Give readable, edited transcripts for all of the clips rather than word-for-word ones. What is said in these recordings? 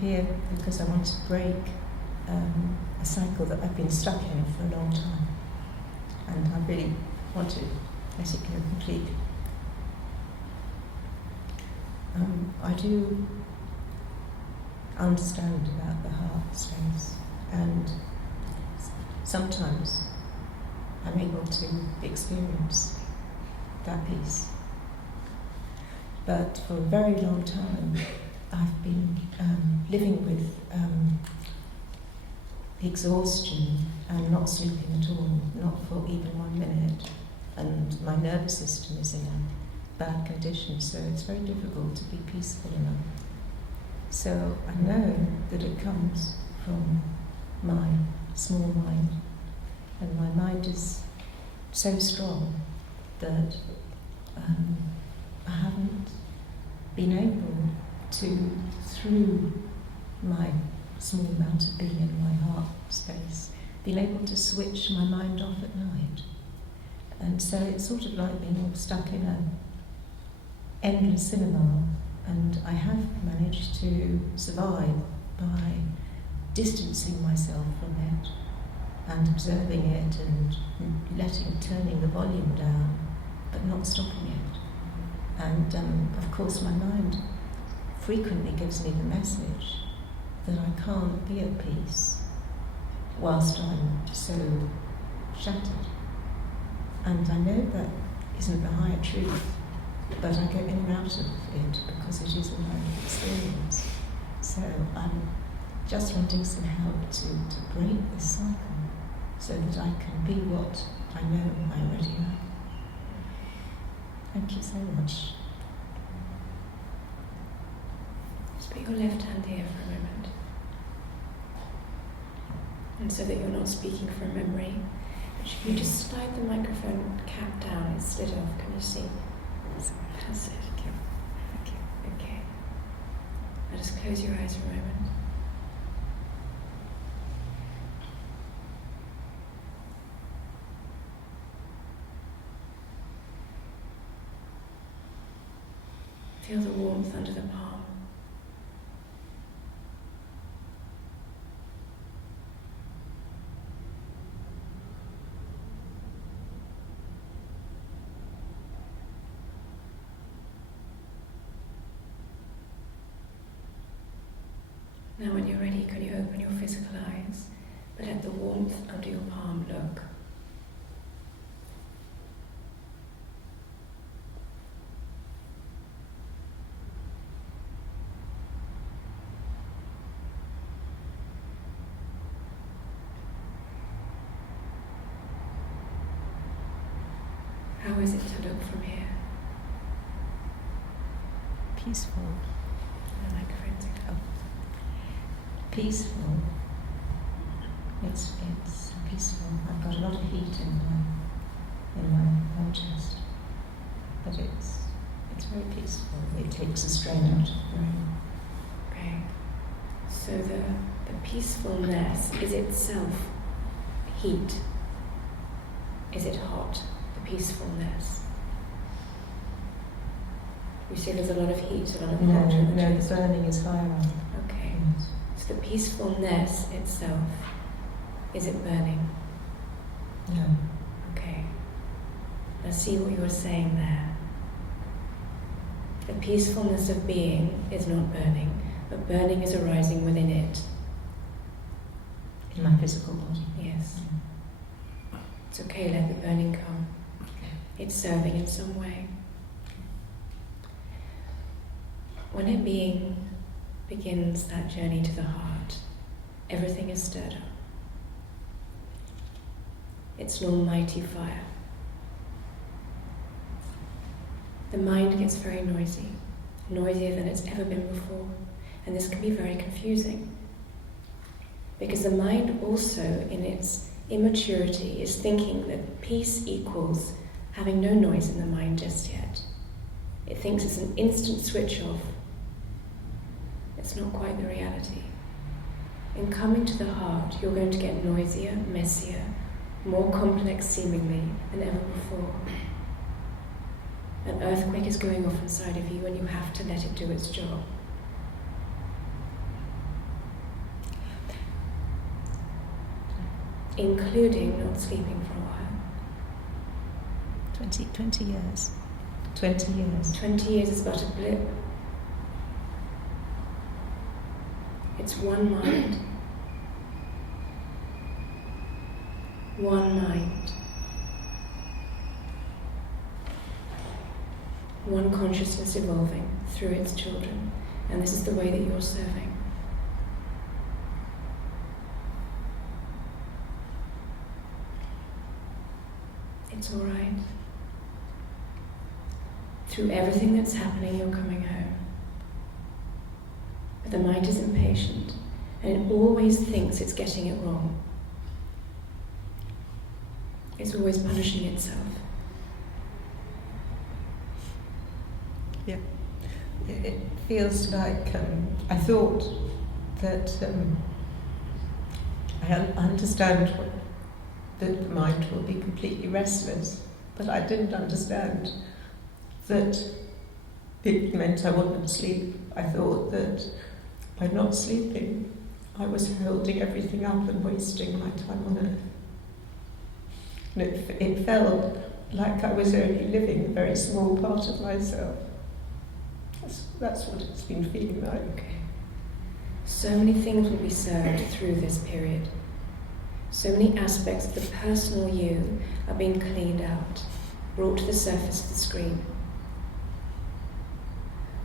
here because I want to break a cycle that I've been stuck in for a long time, and I really want to let it go completely. I do understand about the heart space, and sometimes I'm able to experience that peace. But for a very long time, I've been living with exhaustion and not sleeping at all, not for even 1 minute, and my nervous system is in a bad condition, so it's very difficult to be peaceful enough. So I know that it comes from my small mind, and my mind is so strong that I haven't been able to, through my small amount of being in my heart space, been able to switch my mind off at night. And so it's sort of like being all stuck in an endless cinema, and I have managed to survive by distancing myself from it and observing it and turning the volume down, but not stopping it. And of course my mind frequently gives me the message that I can't be at peace whilst I'm so shattered. And I know that isn't the higher truth, but I get in and out of it because it is a life experience. So I'm just wanting some help to break this cycle so that I can be what I know I already am. Thank you so much. Just put your left hand here for a moment. And so that you're not speaking from memory, if you just slide the microphone cap down, it's slid off, can you see? That's it. Thank you. Okay. Now just close your eyes for a moment. Feel the warmth under the palm. Now when you're ready, can you open your physical eyes, but let the warmth under your palm look. How is it to look from here? Peaceful. The microphone's Oh. Peaceful. It's peaceful. I've got a lot of heat in my home chest, but it's very peaceful. It takes the strain out of the brain. Okay. So the peacefulness is itself heat. Is it hot? The peacefulness. We see there's a lot of heat, a lot of hot. No, the burning is higher up. Okay. Yes. So the peacefulness itself, is it burning? No. Okay. Now see what you were saying there. The peacefulness of being is not burning, but burning is arising within it. In my physical body. Yes. It's okay, let the burning come. It's serving in some way. When a being begins that journey to the heart, everything is stirred up. It's an almighty fire. The mind gets very noisy, noisier than it's ever been before, and this can be very confusing. Because the mind also, in its immaturity, is thinking that peace equals having no noise in the mind just yet. It thinks it's an instant switch off. It's not quite the reality. In coming to the heart, you're going to get noisier, messier, more complex seemingly than ever before. An earthquake is going off inside of you and you have to let it do its job. including not sleeping for a while. 20 years. 20 years. 20 years is but a blip. It's one mind. One mind. One consciousness evolving through its children. And this is the way that you're serving. It's all right. Through everything that's happening, you're coming home. But the mind is impatient, and it always thinks it's getting it wrong. It's always punishing itself. Yeah. It feels like I thought that I understand that the mind will be completely restless, but I didn't understand that it meant I wouldn't sleep. I thought that by not sleeping, I was holding everything up and wasting my time on earth. And it felt like I was only living a very small part of myself. That's what it's been feeling like. Okay. So many things will be served through this period. So many aspects of the personal you are being cleaned out, brought to the surface of the screen.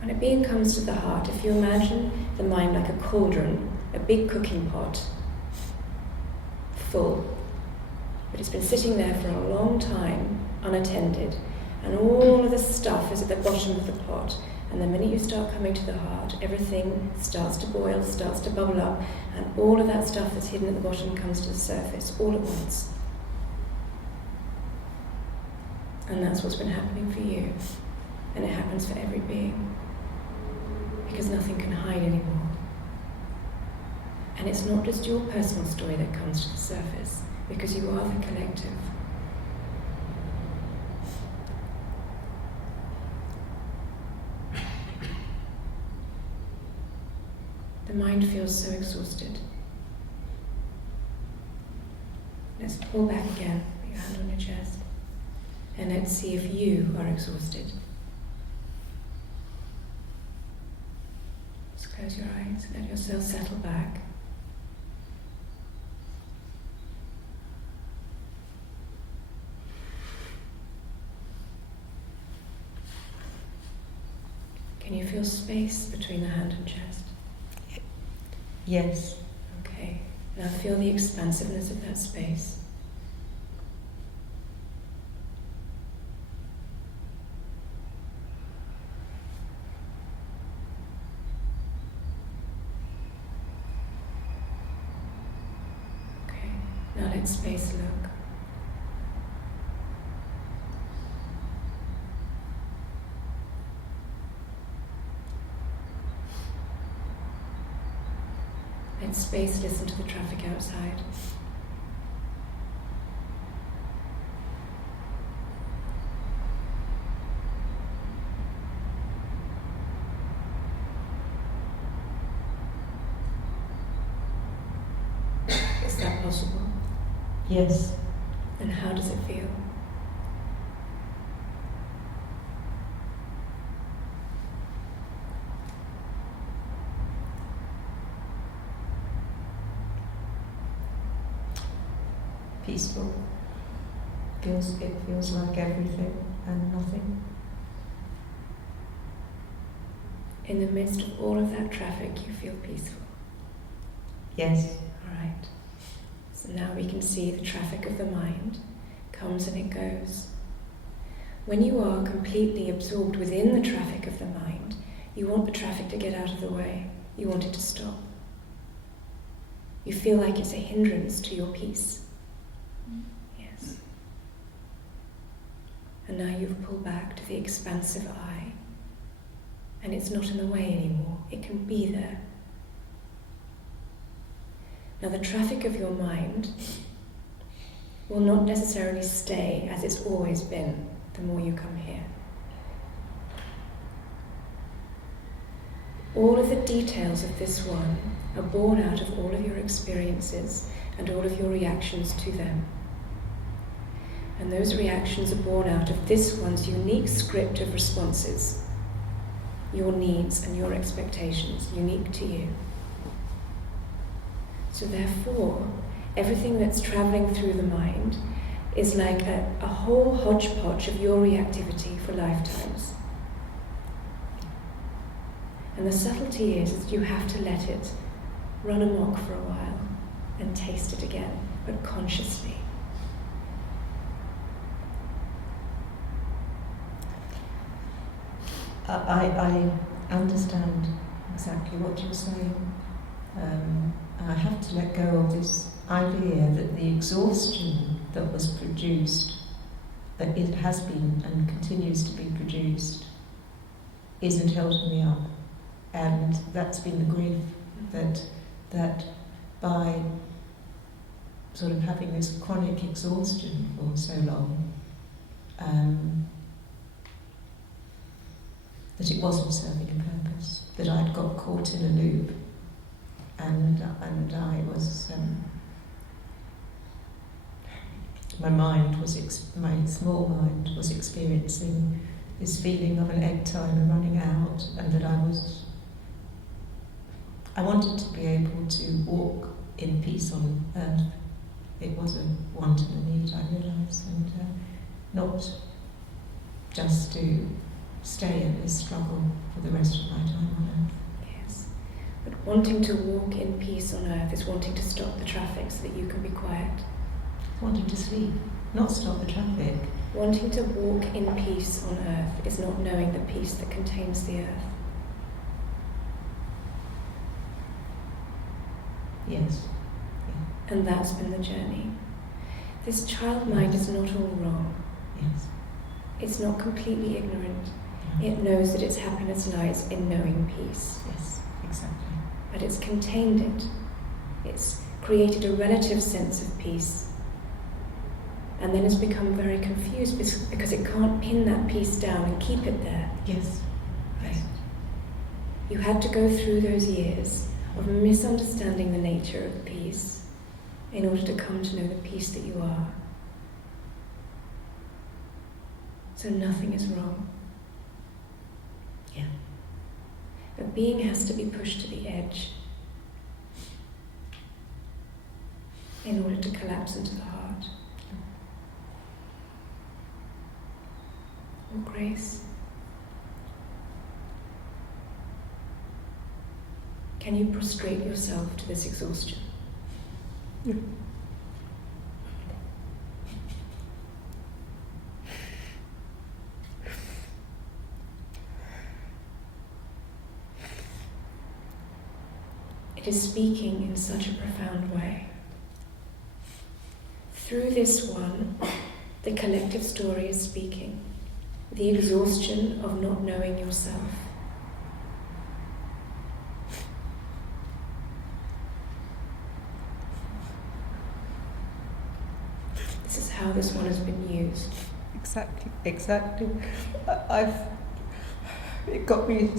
When it being comes to the heart, if you imagine the mind like a cauldron, a big cooking pot, full, but it's been sitting there for a long time, unattended, and all of the stuff is at the bottom of the pot. And the minute you start coming to the heart, everything starts to boil, starts to bubble up, and all of that stuff that's hidden at the bottom comes to the surface all at once. And that's what's been happening for you. And it happens for every being. Because nothing can hide anymore. And it's not just your personal story that comes to the surface, because you are the collective. The mind feels so exhausted. Let's pull back again, put your hand on your chest, and let's see if you are exhausted. Just close your eyes, let yourself settle back. Can you feel space between the hand and chest? Yes. Okay, now feel the expansiveness of that space. Okay, now let space look. Let space listen to the traffic outside. Is that possible? Yes. And how does it feel? Peaceful. It feels like everything and nothing. In the midst of all of that traffic, you feel peaceful. Yes. All right. So now we can see the traffic of the mind comes and it goes. When you are completely absorbed within the traffic of the mind, you want the traffic to get out of the way. You want it to stop. You feel like it's a hindrance to your peace. Yes. And now you've pulled back to the expansive eye. And it's not in the way anymore. It can be there. Now the traffic of your mind will not necessarily stay as it's always been the more you come here. All of the details of this one are born out of all of your experiences and all of your reactions to them. And those reactions are born out of this one's unique script of responses, your needs and your expectations, unique to you. So therefore, everything that's travelling through the mind is like a whole hodgepodge of your reactivity for lifetimes. And the subtlety is that you have to let it run amok for a while and taste it again, but consciously. I understand exactly what you're saying. I have to let go of this idea that the exhaustion that was produced, that it has been and continues to be produced, isn't holding me up. And that's been the grief, that by sort of having this chronic exhaustion for so long, that it wasn't serving a purpose, that I'd got caught in a loop, and I was, my small mind was experiencing this feeling of an egg timer running out, and that I wanted to be able to walk in peace on earth. It was a want and a need, I realised, and not just to stay in this struggle for the rest of my time on earth. Yes, but wanting to walk in peace on earth is wanting to stop the traffic so that you can be quiet. Wanting to sleep, not stop the traffic. Wanting to walk in peace on earth is not knowing the peace that contains the earth. Yes. And that's been the journey. This child mind is not all wrong. Yes. It's not completely ignorant. No. It knows that its happiness lies in knowing peace. Yes, exactly. But it's contained it. It's created a relative sense of peace. And then has become very confused because it can't pin that peace down and keep it there. Yes. Right. You had to go through those years of misunderstanding the nature of peace in order to come to know the peace that you are. So nothing is wrong. Yeah. A being has to be pushed to the edge in order to collapse into the heart. Or grace. Can you prostrate yourself to this exhaustion? Yeah. It is speaking in such a profound way. Through this one, the collective story is speaking. The exhaustion of not knowing yourself. This is how this one has been used. Exactly. It's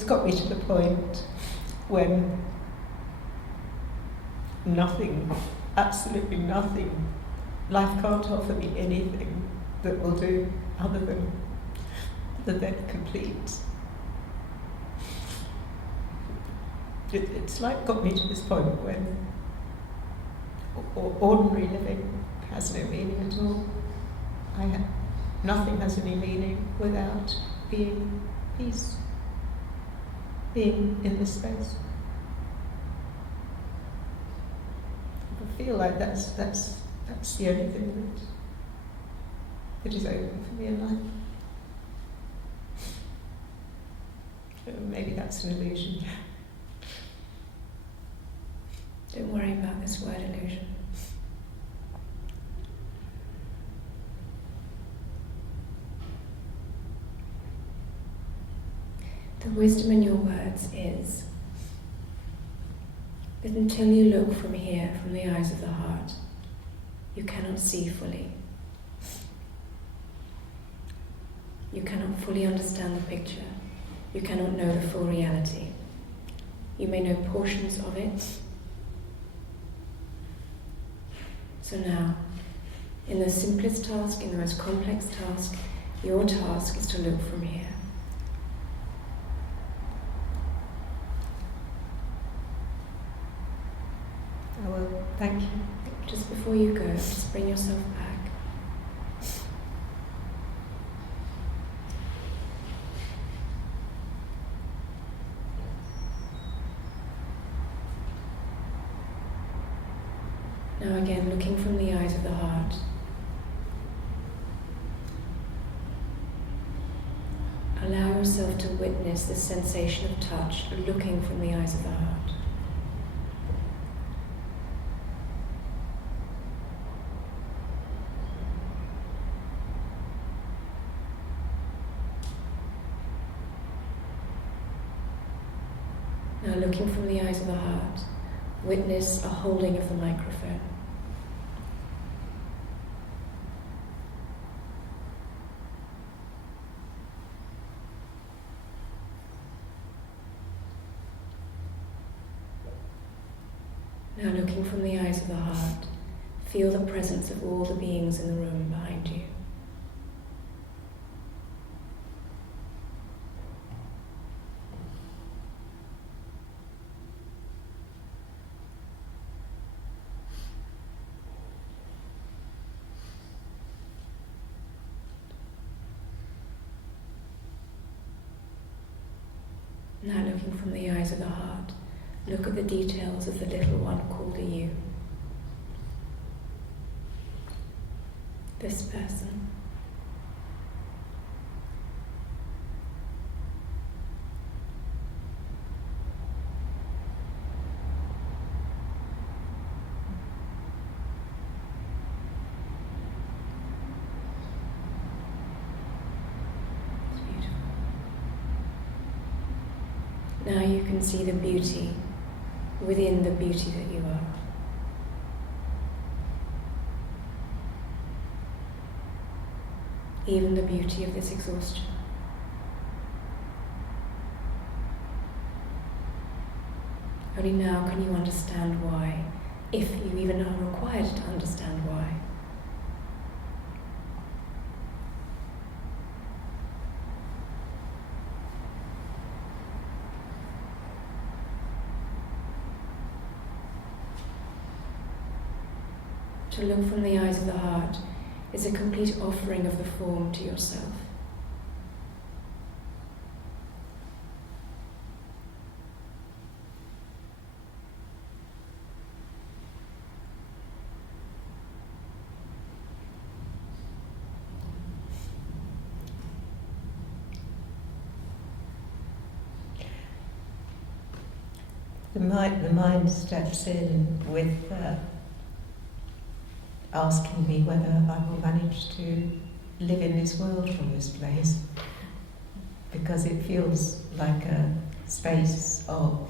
got me to the point when nothing, absolutely nothing, life can't offer me anything that will do other than complete. It's like got me to this point when ordinary living has no meaning at all. Nothing has any meaning without being peace, being in this space. I feel like that's the only thing that is open for me in life. Maybe that's an illusion. Don't worry about this word illusion. The wisdom in your words is that until you look from here, from the eyes of the heart, you cannot see fully. You cannot fully understand the picture. You cannot know the full reality. You may know portions of it, So now, in the simplest task, in the most complex task, your task is to look from here. I will. Thank you. Just before you go, just bring yourself back. Now again, looking from the eyes of the heart. Allow yourself to witness the sensation of touch, looking from the eyes of the heart. Now looking from the eyes of the heart, witness a holding of the microphone. Now looking from the eyes of the heart, feel the presence of all the beings in the room behind you. Now looking from the eyes of the heart, look at the details of the little one called a you. This person. It's beautiful. Now you can see the beauty within the beauty that you are. Even the beauty of this exhaustion. Only now can you understand why, if you even are required to understand why. To look from the eyes of the heart is a complete offering of the form to yourself. The mind steps in with asking me whether I will manage to live in this world from this place, because it feels like a space of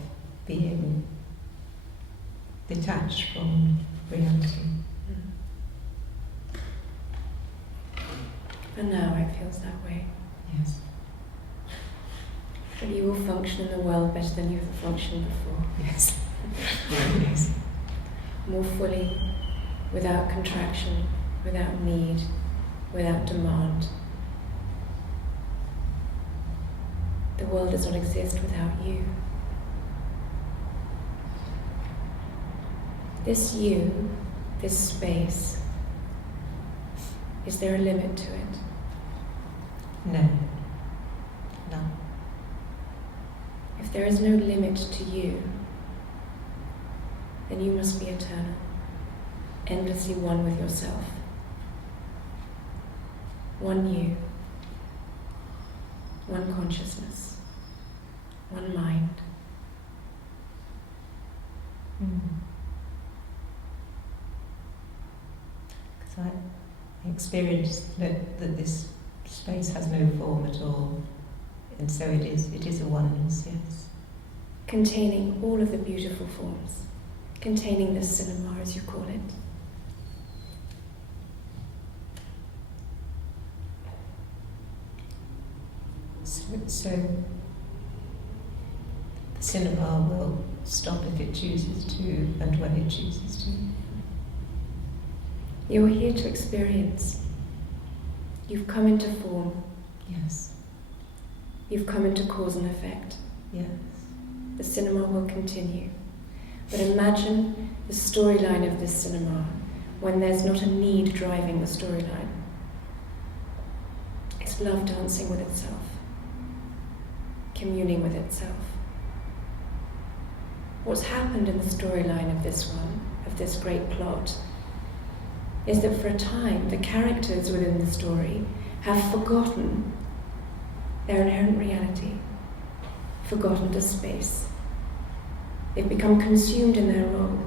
being detached from reality. And now it feels that way. Yes. But you will function in the world better than you've functioned before. Yes. Yes. More fully, without contraction, without need, without demand. The world does not exist without you. This you, this space, is there a limit to it? No. No. If there is no limit to you, then you must be eternal, endlessly one with yourself. One you, one consciousness, one mind. Because I experienced that this space has no form at all, and so it is a oneness, yes. Containing all of the beautiful forms, containing the cinema, as you call it. So the cinema will stop if it chooses to, and when it chooses to. You're here to experience. You've come into form. Yes. You've come into cause and effect. Yes. The cinema will continue. But imagine the storyline of this cinema when there's not a need driving the storyline. It's love dancing with itself, communing with itself. What's happened in the storyline of this one, of this great plot, is that for a time the characters within the story have forgotten their inherent reality, forgotten the space. They've become consumed in their role.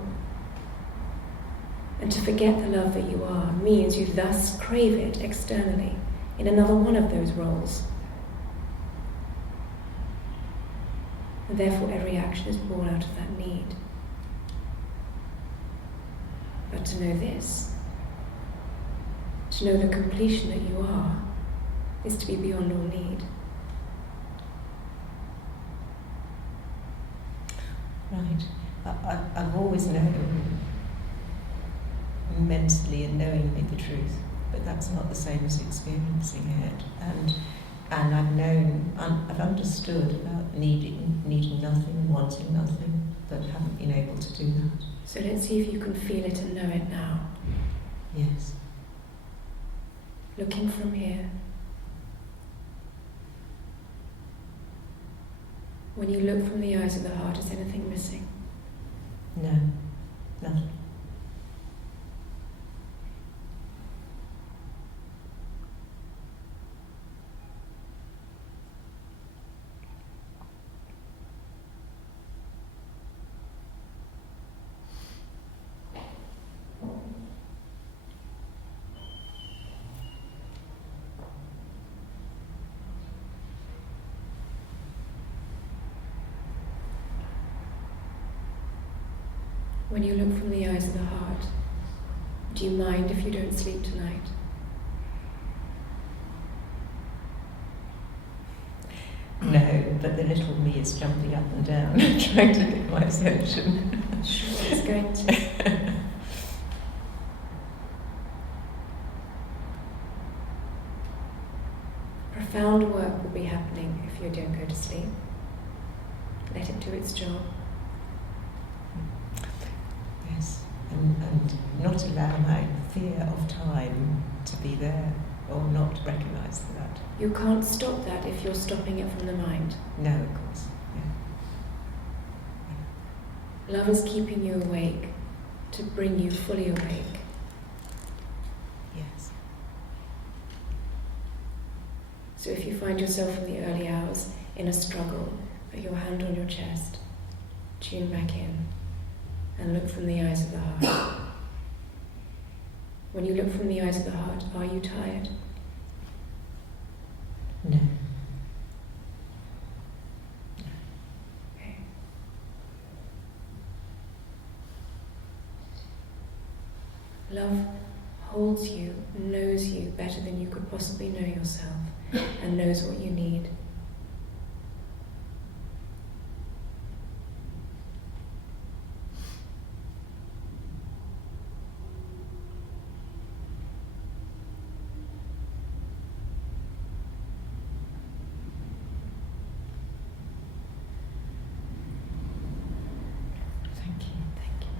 And to forget the love that you are means you thus crave it externally in another one of those roles. And therefore every action is born out of that need. But to know this, to know the completion that you are, is to be beyond all need. Right. I've always known mentally and knowingly the truth, but that's not the same as experiencing it. And I've understood about needing nothing, wanting nothing, but haven't been able to do that. So let's see if you can feel it and know it now. Yes. Looking from here. When you look from the eyes of the heart, is anything missing? No, nothing. When you look from the eyes of the heart, do you mind if you don't sleep tonight? No, but the little me is jumping up and down, trying to get my attention. Sure, it's going to. Profound work will be happening if you don't go to sleep. Let it do its job. Yes, and not allow my fear of time to be there, or not recognise that. You can't stop that if you're stopping it from the mind. No, of course. Yeah. Love is keeping you awake to bring you fully awake. Yes. So if you find yourself in the early hours in a struggle, put your hand on your chest, tune back in, and look from the eyes of the heart. When you look from the eyes of the heart, are you tired? No. Okay. Love holds you, knows you better than you could possibly know yourself, and knows what you need.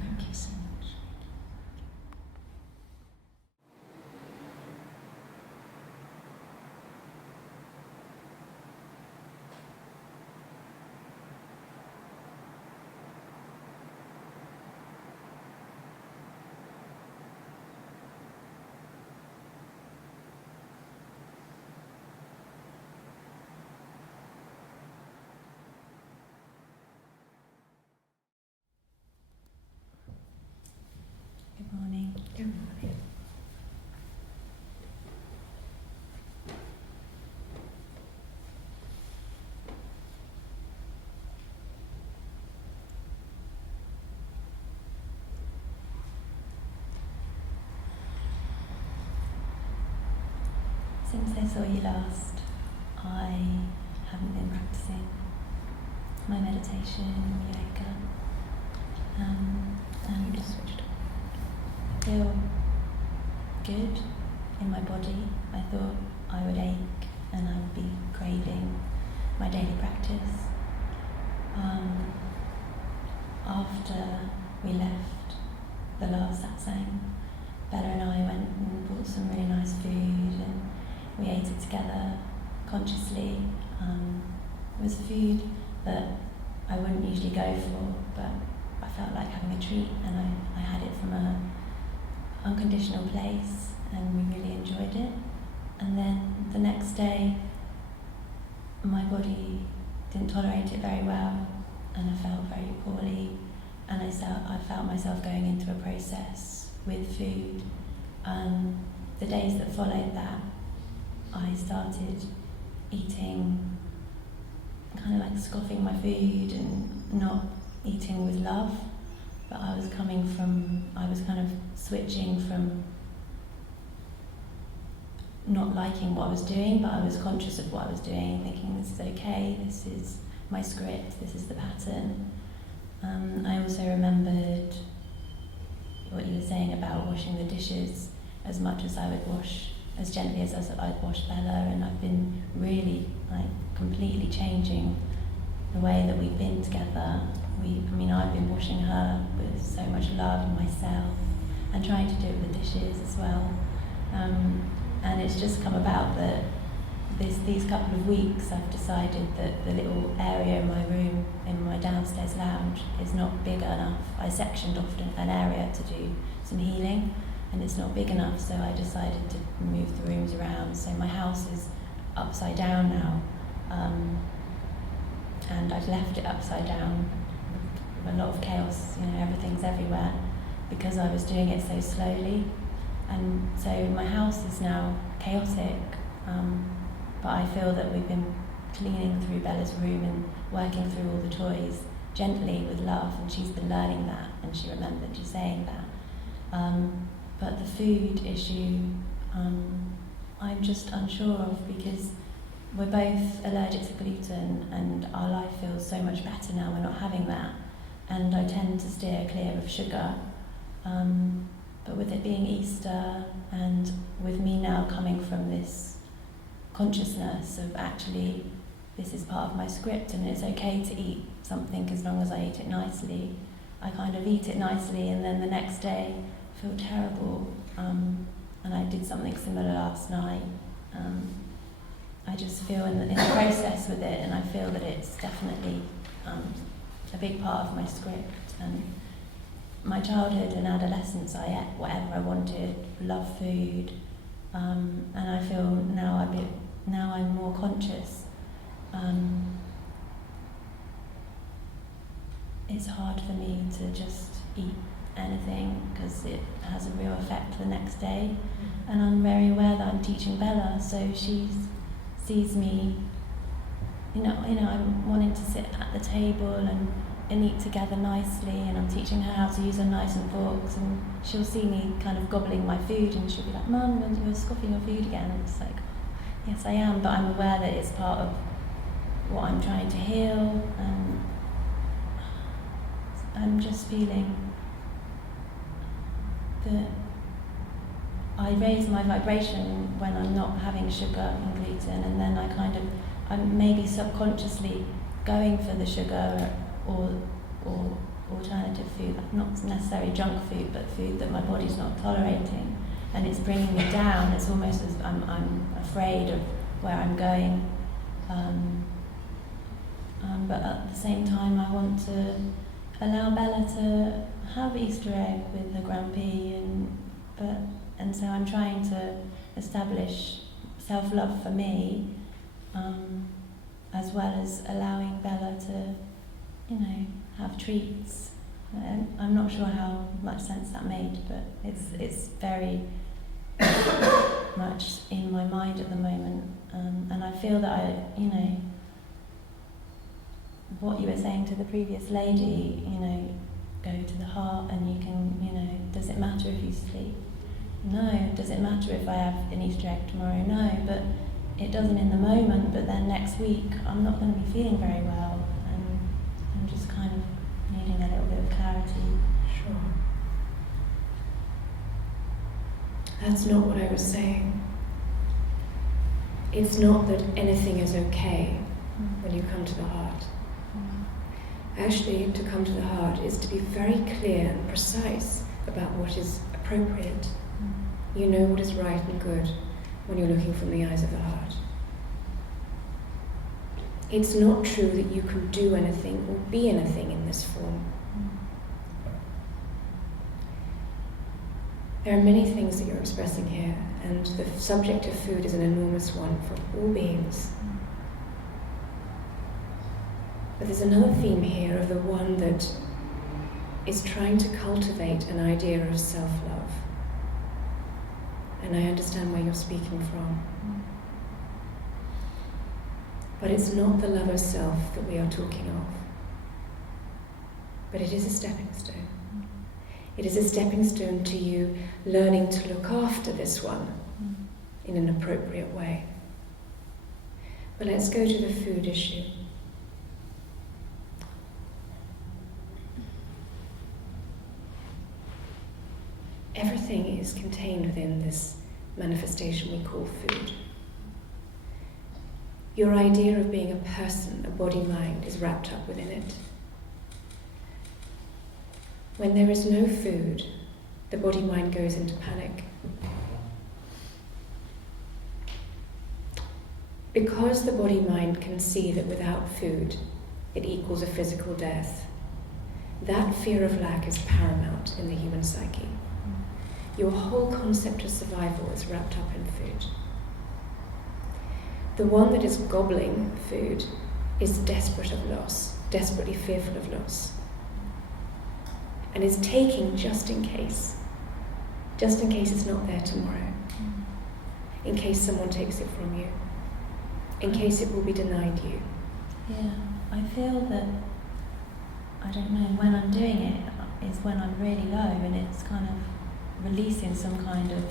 Thank you so much. Good morning. Good morning. Since I saw you last, I haven't been practicing my meditation or yoga. And You just switched on. I feel good in my body. I thought I would ache and I would be craving my daily practice. After we left the last satsang, Bella and I went and bought some really nice food and we ate it together consciously. It was food that I wouldn't usually go for, but I felt like having a treat, and I had it from a unconditional place and we really enjoyed it. And then the next day my body didn't tolerate it very well and I felt very poorly, and I felt myself going into a process with food. The days that followed that, I started eating, kind of like scoffing my food and not eating with love, but I was kind of switching from not liking what I was doing, but I was conscious of what I was doing, thinking this is okay, this is my script, this is the pattern. I also remembered what you were saying about washing the dishes. As much as I would wash, as gently as I'd wash Bella, and I've been really completely changing the way that we've been together. I've been washing her with so much love and myself, and trying to do it with the dishes as well. And it's just come about that these couple of weeks I've decided that the little area in my room, in my downstairs lounge, is not big enough. I sectioned off an area to do some healing, and it's not big enough, so I decided to move the rooms around. So my house is upside down now, and I've left it upside down with a lot of chaos, everything's everywhere, because I was doing it so slowly. And so my house is now chaotic, but I feel that we've been cleaning through Bella's room and working through all the toys gently with love, and she's been learning that, and she remembered you saying that. But the food issue, I'm just unsure of, because we're both allergic to gluten and our life feels so much better now we're not having that, and I tend to steer clear of sugar. But with it being Easter, and with me now coming from this consciousness of actually this is part of my script and it's okay to eat something as long as I eat it nicely, I kind of eat it nicely, and then the next day I feel terrible. And I did something similar last night. I just feel in the process with it, and I feel that it's definitely a big part of my script. And my childhood and adolescence, I ate whatever I wanted, loved food, and I feel now I'm more conscious. It's hard for me to just eat anything because it has a real effect the next day, and I'm very aware that I'm teaching Bella, so she sees me, I'm wanting to sit at the table and eat together nicely, and I'm teaching her how to use her knives and forks, and she'll see me kind of gobbling my food and she'll be like, "Mum, you're scoffing your food again." And it's like, yes I am, but I'm aware that it's part of what I'm trying to heal, and I'm just feeling that I raise my vibration when I'm not having sugar and gluten, and then I'm maybe subconsciously going for the sugar or alternative food, not necessarily junk food, but food that my body's not tolerating, and it's bringing me down. It's almost as I'm afraid of where I'm going, but at the same time I want to allow Bella to have Easter egg with her grumpy, and so I'm trying to establish self-love for me, as well as allowing Bella to have treats. I'm not sure how much sense that made, but it's very much in my mind at the moment, and I feel that what you were saying to the previous lady, go to the heart, and you can, does it matter if you sleep? No. Does it matter if I have an Easter egg tomorrow? No, but it doesn't in the moment, but then next week I'm not going to be feeling very well, and I'm just kind of needing a little bit of clarity. Sure. That's not what I was saying. It's not that anything is okay when you come to the heart. Actually, to come to the heart is to be very clear and precise about what is appropriate. You know what is right and good when you're looking from the eyes of the heart. It's not true that you can do anything or be anything in this form. There are many things that you're expressing here, and the subject of food is an enormous one for all beings. But there's another theme here of the one that is trying to cultivate an idea of self-love. And I understand where you're speaking from. But it's not the love of self that we are talking of. But it is a stepping stone. It is a stepping stone to you learning to look after this one in an appropriate way. But let's go to the food issue. Everything is contained within this manifestation we call food. Your idea of being a person, a body-mind, is wrapped up within it. When there is no food, the body-mind goes into panic. Because the body-mind can see that without food, it equals a physical death, that fear of lack is paramount in the human psyche. Your whole concept of survival is wrapped up in food. The one that is gobbling food is desperate of loss, desperately fearful of loss, and is taking just in case it's not there tomorrow, in case someone takes it from you, in case it will be denied you. Yeah, I feel that, I don't know, when I'm doing it is when I'm really low, and it's kind of releasing some kind of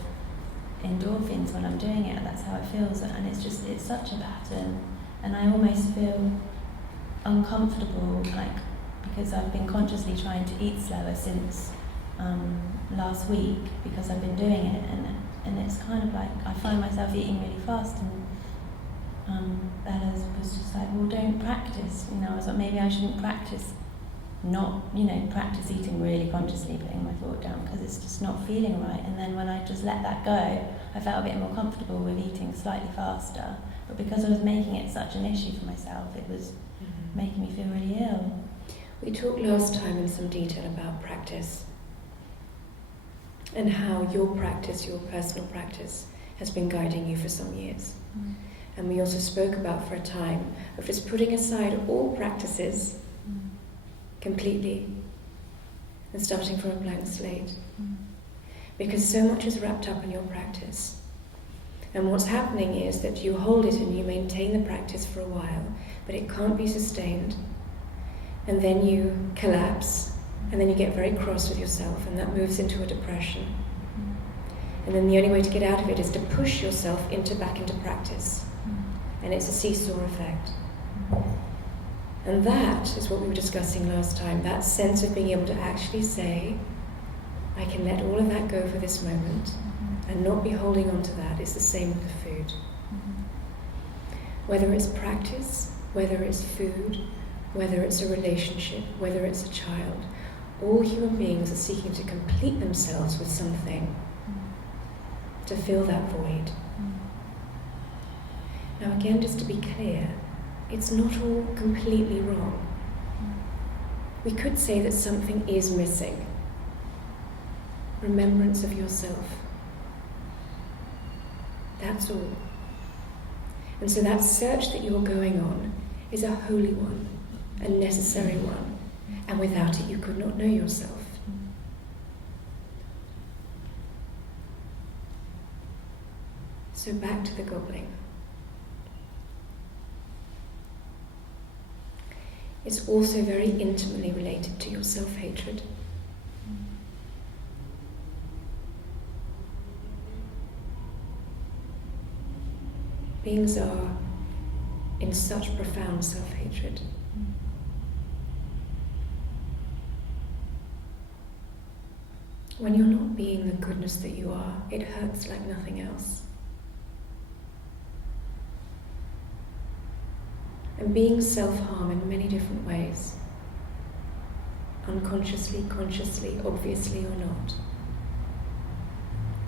endorphins when I'm doing it. That's how it feels, and it's such a pattern, and I almost feel uncomfortable, like, because I've been consciously trying to eat slower since last week, because I've been doing it, and it's kind of like I find myself eating really fast, and Bella was just like, well, don't practice, I was like, maybe I shouldn't practice practice eating really consciously, putting my foot down, because it's just not feeling right. And then when I just let that go, I felt a bit more comfortable with eating slightly faster. But because I was making it such an issue for myself, it was making me feel really ill. We talked last time in some detail about practice and how your practice, your personal practice, has been guiding you for some years. And we also spoke about, for a time, of just putting aside all practices completely and starting from a blank slate, because so much is wrapped up in your practice. And what's happening is that you hold it and you maintain the practice for a while, but it can't be sustained, and then you collapse, and then you get very cross with yourself, and that moves into a depression. And then the only way to get out of it is to push yourself back into practice, and it's a seesaw effect. And that is what we were discussing last time, that sense of being able to actually say, I can let all of that go for this moment and not be holding on to that, is the same with the food. Whether it's practice, whether it's food, whether it's a relationship, whether it's a child, all human beings are seeking to complete themselves with something, to fill that void. Now again, just to be clear, it's not all completely wrong. We could say that something is missing. Remembrance of yourself. That's all. And so that search that you're going on is a holy one, a necessary one, and without it you could not know yourself. So back to the gobbling. It's also very intimately related to your self-hatred. Beings are in such profound self-hatred. When you're not being the goodness that you are, it hurts like nothing else. And being self-harm in many different ways, unconsciously, consciously, obviously or not,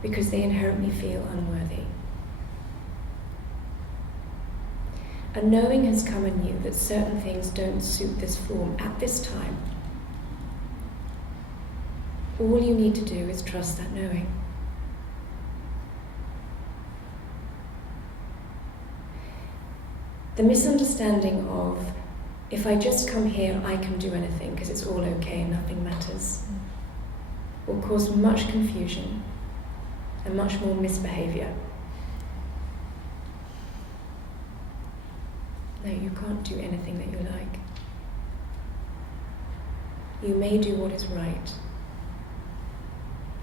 because they inherently feel unworthy. A knowing has come in you that certain things don't suit this form at this time. All you need to do is trust that knowing. The misunderstanding of, if I just come here, I can do anything because it's all okay and nothing matters, will cause much confusion and much more misbehavior. No, you can't do anything that you like. You may do what is right,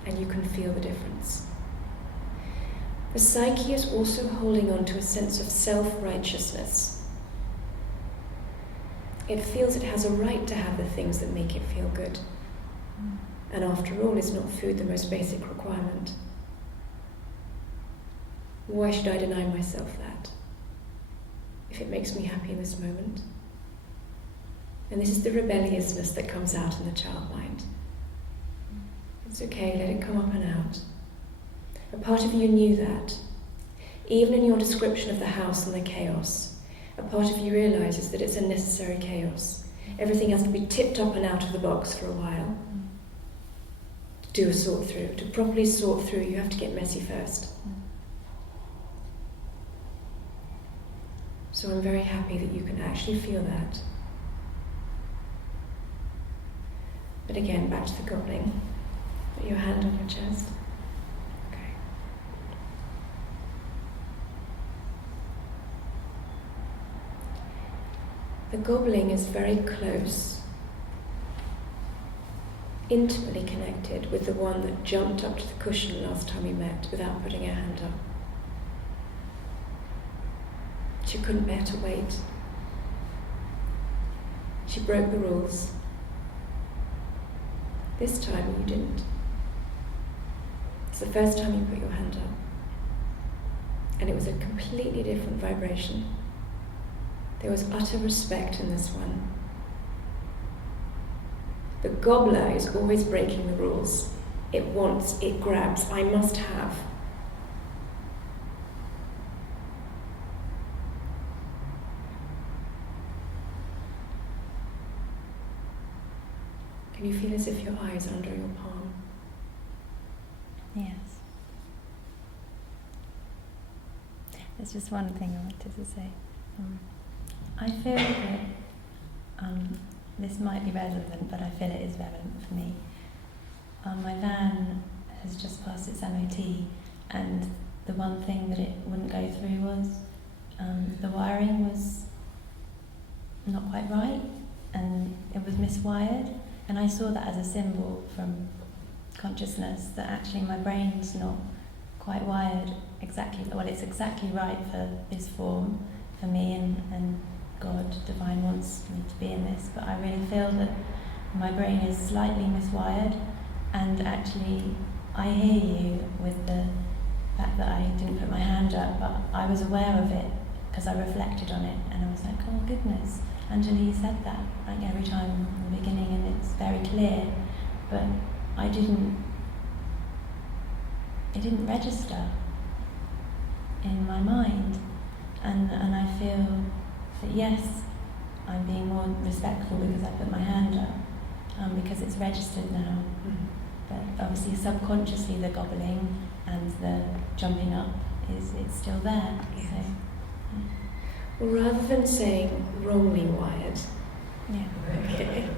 and you can feel the difference. The psyche is also holding on to a sense of self-righteousness. It feels it has a right to have the things that make it feel good. And after all, is not food the most basic requirement? Why should I deny myself that, if it makes me happy in this moment? And this is the rebelliousness that comes out in the child mind. It's okay, let it come up and out. A part of you knew that. Even in your description of the house and the chaos, a part of you realizes that it's a necessary chaos. Everything has to be tipped up and out of the box for a while. To do a sort through, to properly sort through, you have to get messy first. So I'm very happy that you can actually feel that. But again, back to the gobbling. Put your hand on your chest. Okay. The gobbling is very close, intimately connected with the one that jumped up to the cushion last time we met without putting her hand up. She couldn't bear to wait. She broke the rules. This time you didn't. It's the first time you put your hand up. And it was a completely different vibration. There was utter respect in this one. The gobbler is always breaking the rules. It wants, it grabs, I must have. Can you feel as if your eyes are under your palm? Yes. There's just one thing I wanted to say. I feel that this might be relevant, but I feel it is relevant for me. My van has just passed its MOT, and the one thing that it wouldn't go through was the wiring was not quite right, and it was miswired. And I saw that as a symbol from consciousness that actually my brain's not quite wired exactly, well, it's exactly right for this form, for me, and God, Divine, wants me to be in this, but I really feel that my brain is slightly miswired, and actually I hear you with the fact that I didn't put my hand up, but I was aware of it because I reflected on it, and I was like, oh goodness, Anjali said that like every time in the beginning, and it's very clear, but it didn't register in my mind, and I feel that yes, I'm being more respectful because I put my hand up, because it's registered now. But obviously subconsciously the gobbling and the jumping up it's still there. Yes. So, Well, rather than saying wrongly wired, yeah. okay,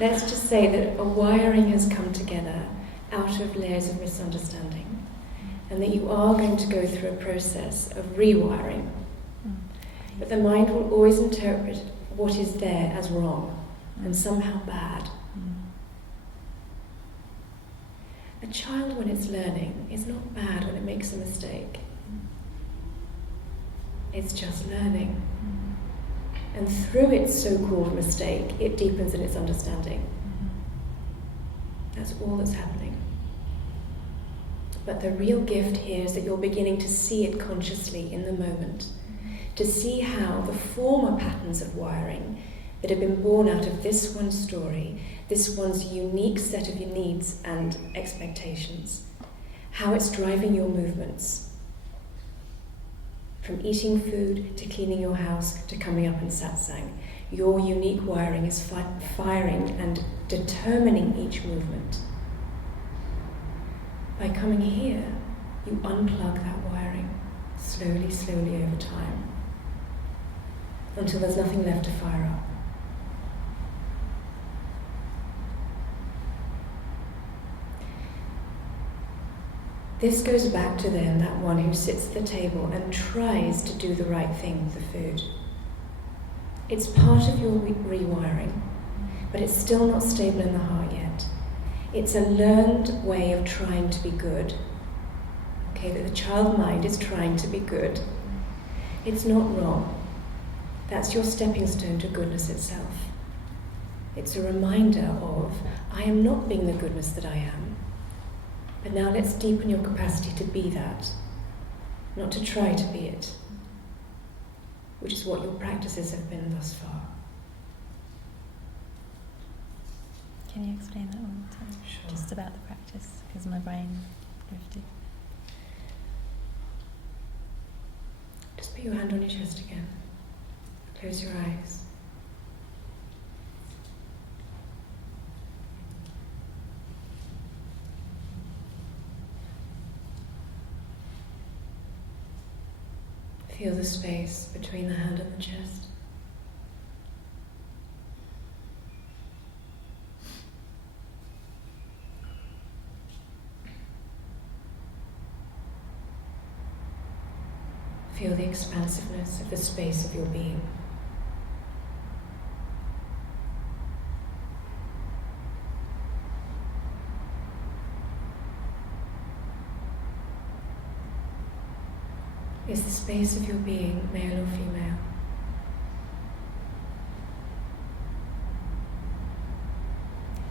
let's just say that a wiring has come together out of layers of misunderstanding, and that you are going to go through a process of rewiring. But the mind will always interpret what is there as wrong and somehow bad. A child, when it's learning, is not bad when it makes a mistake. It's just learning. And through its so-called mistake, it deepens in its understanding. That's all that's happening. But the real gift here is that you're beginning to see it consciously in the moment, to see how the former patterns of wiring that have been born out of this one story, this one's unique set of your needs and expectations, how it's driving your movements. From eating food to cleaning your house to coming up in satsang, your unique wiring is firing and determining each movement. By coming here, you unplug that wiring slowly, slowly over time, until there's nothing left to fire up. This goes back to then that one who sits at the table and tries to do the right thing with the food. It's part of your rewiring, but it's still not stable in the heart yet. It's a learned way of trying to be good. Okay, that the child mind is trying to be good. It's not wrong. That's your stepping stone to goodness itself. It's a reminder of, I am not being the goodness that I am. But now let's deepen your capacity to be that, not to try to be it, which is what your practices have been thus far. Can you explain that one more time? Sure. Just about the practice, because my brain drifted. Just put your hand on your chest again. Close your eyes. Feel the space between the hand and the chest. Feel the expansiveness of the space of your being. Is the space of your being male or female?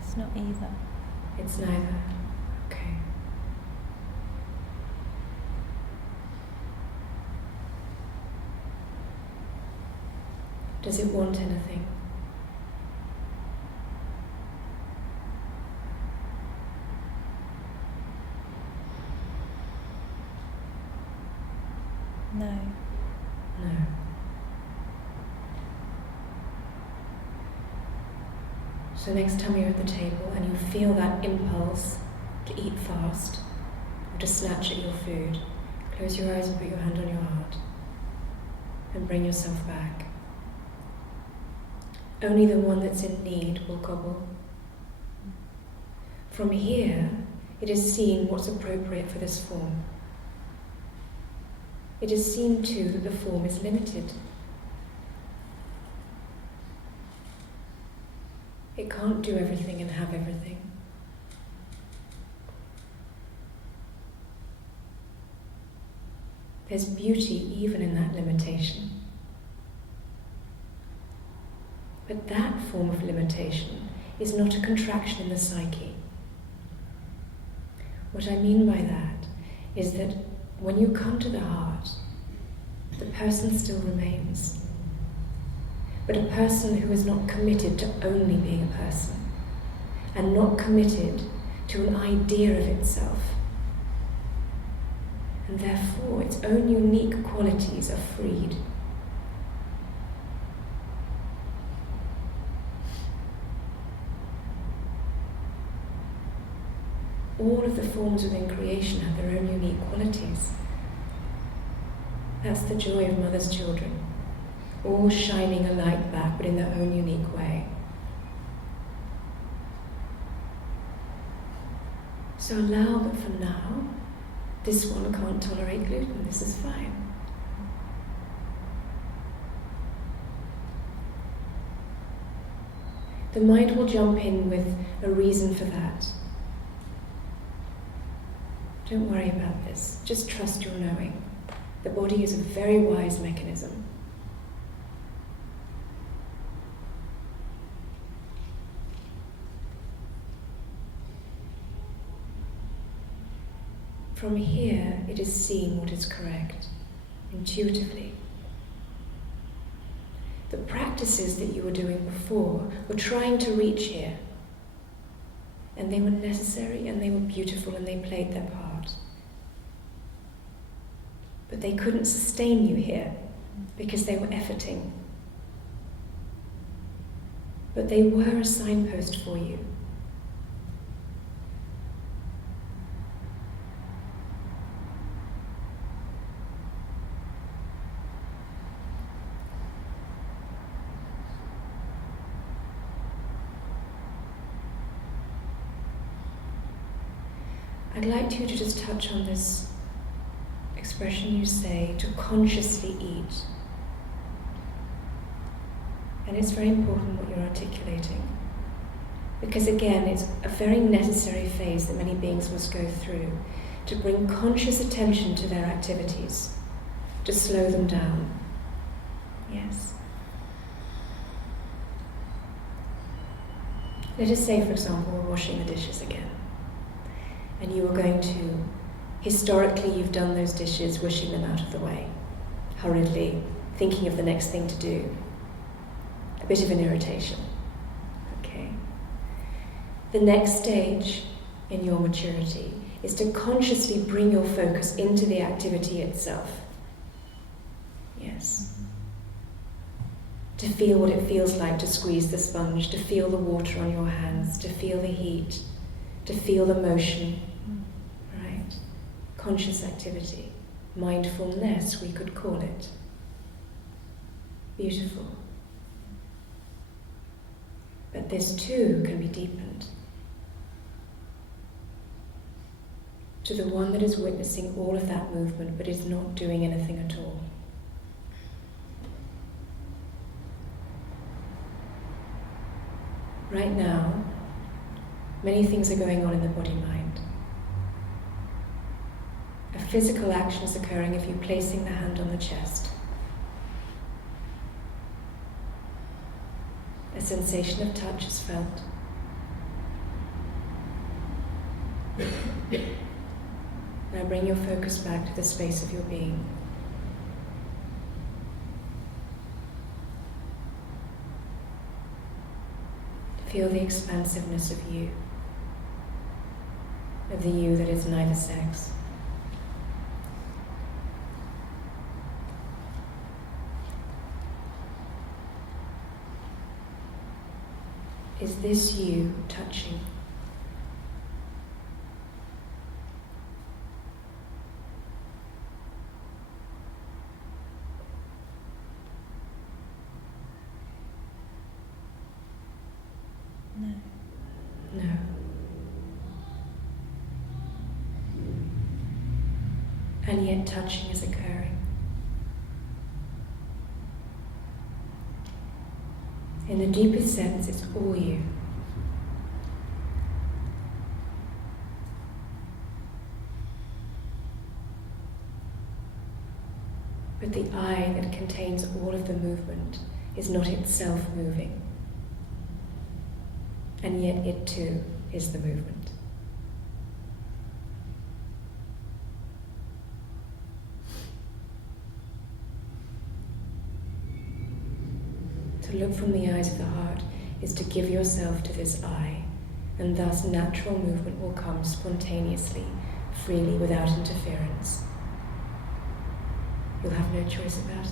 It's not either. It's neither. Okay. Does it want anything? No. No. So next time you're at the table and you feel that impulse to eat fast or to snatch at your food, close your eyes and put your hand on your heart and bring yourself back. Only the one that's in need will gobble. From here, it is seeing what's appropriate for this form. It is seen too that the form is limited. It can't do everything and have everything. There's beauty even in that limitation. But that form of limitation is not a contraction in the psyche. What I mean by that is that when you come to the heart, the person still remains. But a person who is not committed to only being a person, and not committed to an idea of itself. And therefore its own unique qualities are freed. All of the forms within creation have their own unique qualities. That's the joy of mother's children, all shining a light back, but in their own unique way. So allow that for now, this one can't tolerate gluten, this is fine. The mind will jump in with a reason for that. Don't worry about this, just trust your knowing. The body is a very wise mechanism. From here, it is seeing what is correct, intuitively. The practices that you were doing before were trying to reach here. And they were necessary and they were beautiful and they played their part. But they couldn't sustain you here because they were efforting. But they were a signpost for you. I'd like you to just touch on this expression you say, to consciously eat. And it's very important what you're articulating. Because again, it's a very necessary phase that many beings must go through, to bring conscious attention to their activities, to slow them down. Yes. Let us say, for example, we're washing the dishes again. And you are going to, historically you've done those dishes, wishing them out of the way, hurriedly, thinking of the next thing to do. A bit of an irritation. Okay. The next stage in your maturity is to consciously bring your focus into the activity itself. Yes. To feel what it feels like to squeeze the sponge, to feel the water on your hands, to feel the heat, to feel the motion, right? Conscious activity. Mindfulness, we could call it. Beautiful. But this too can be deepened to the one that is witnessing all of that movement but is not doing anything at all. Right now, many things are going on in the body-mind. A physical action is occurring if you're placing the hand on the chest. A sensation of touch is felt. Now bring your focus back to the space of your being. Feel the expansiveness of you, of the you that is neither sex. Is this you touching? No. No. And yet touching is occurring. In the deepest sense, it's all you. But the I that contains all of the movement is not itself moving. And yet it too is the movement. To look from the eyes of the heart is to give yourself to this I, and thus natural movement will come spontaneously, freely, without interference. You'll have no choice about it.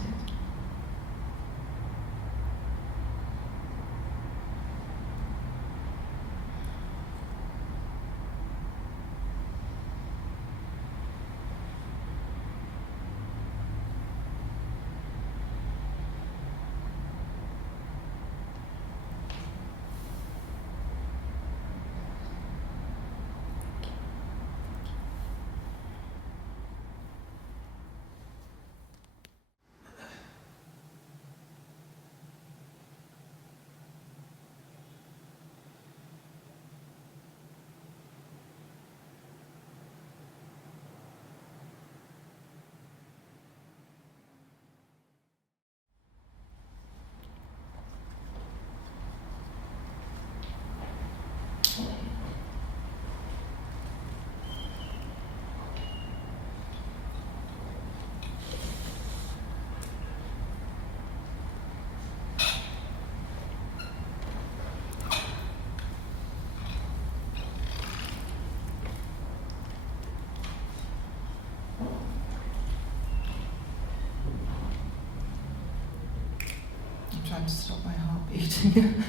trying to stop my heart beating.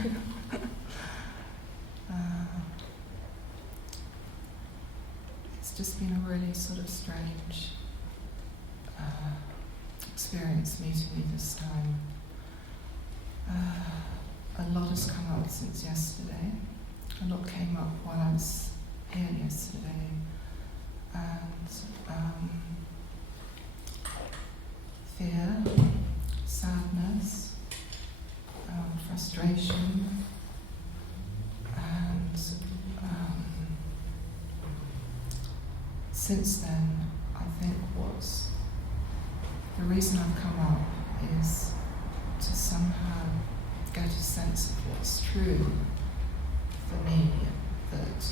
It's just been a really sort of strange experience meeting you this time. A lot has come up since yesterday. A lot came up while I was here yesterday. And fear, sadness, frustration, and since then, I think the reason I've come up is to somehow get a sense of what's true for me, that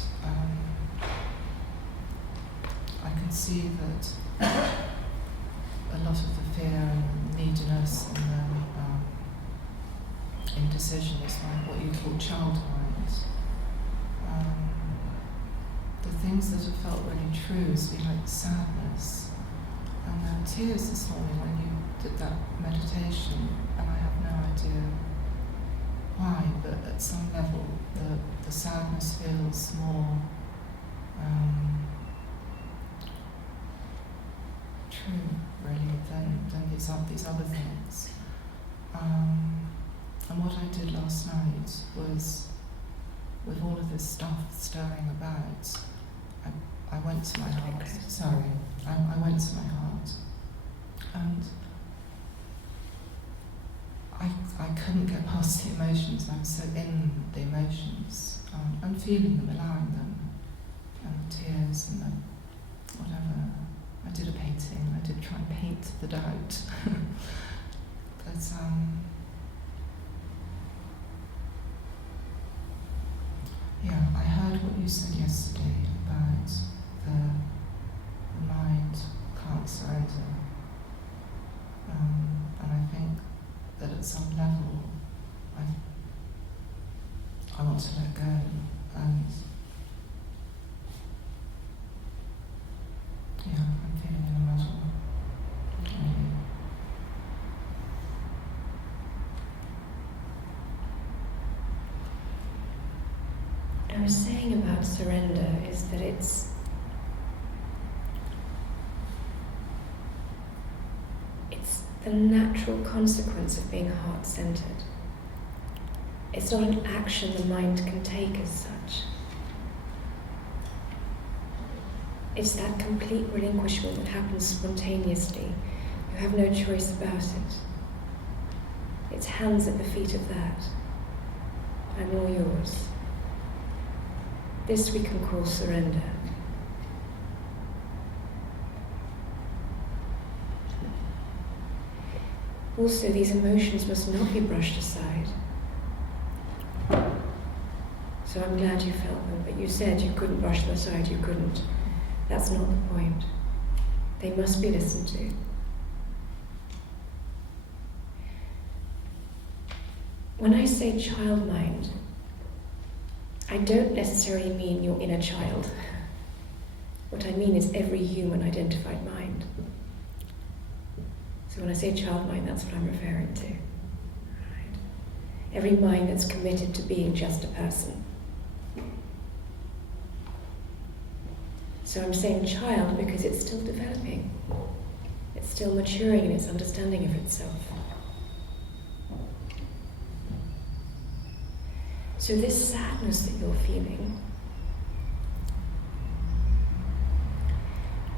I can see that a lot of the fear and neediness and the indecision is like what you call child mind. The things that have felt really true has been like sadness. And there were tears this morning when you did that meditation, and I have no idea why, but at some level the sadness feels more true, really, than these other things. And what I did last night was, with all of this stuff stirring about, I went to my heart. Sorry, I went to my heart, and I couldn't get past the emotions. I was so in the emotions, and feeling them, allowing them, and the tears and the whatever. I did a painting. I did try and paint the doubt, but yeah, I heard what you said yesterday about the mind can't surrender, and I think that at some level I want to let go, and yeah, I'm feeling in a muddle. What I was saying about surrender is that it's the natural consequence of being heart-centered. It's not an action the mind can take as such. It's that complete relinquishment that happens spontaneously. You have no choice about it. It's hands at the feet of that. I'm all yours. This we can call surrender. Also, these emotions must not be brushed aside. So I'm glad you felt them, but you said you couldn't brush them aside, you couldn't. That's not the point. They must be listened to. When I say child mind, I don't necessarily mean your inner child. What I mean is every human identified mind. So when I say child mind, that's what I'm referring to. Right? Every mind that's committed to being just a person. So I'm saying child because it's still developing. It's still maturing in its understanding of itself. So this sadness that you're feeling,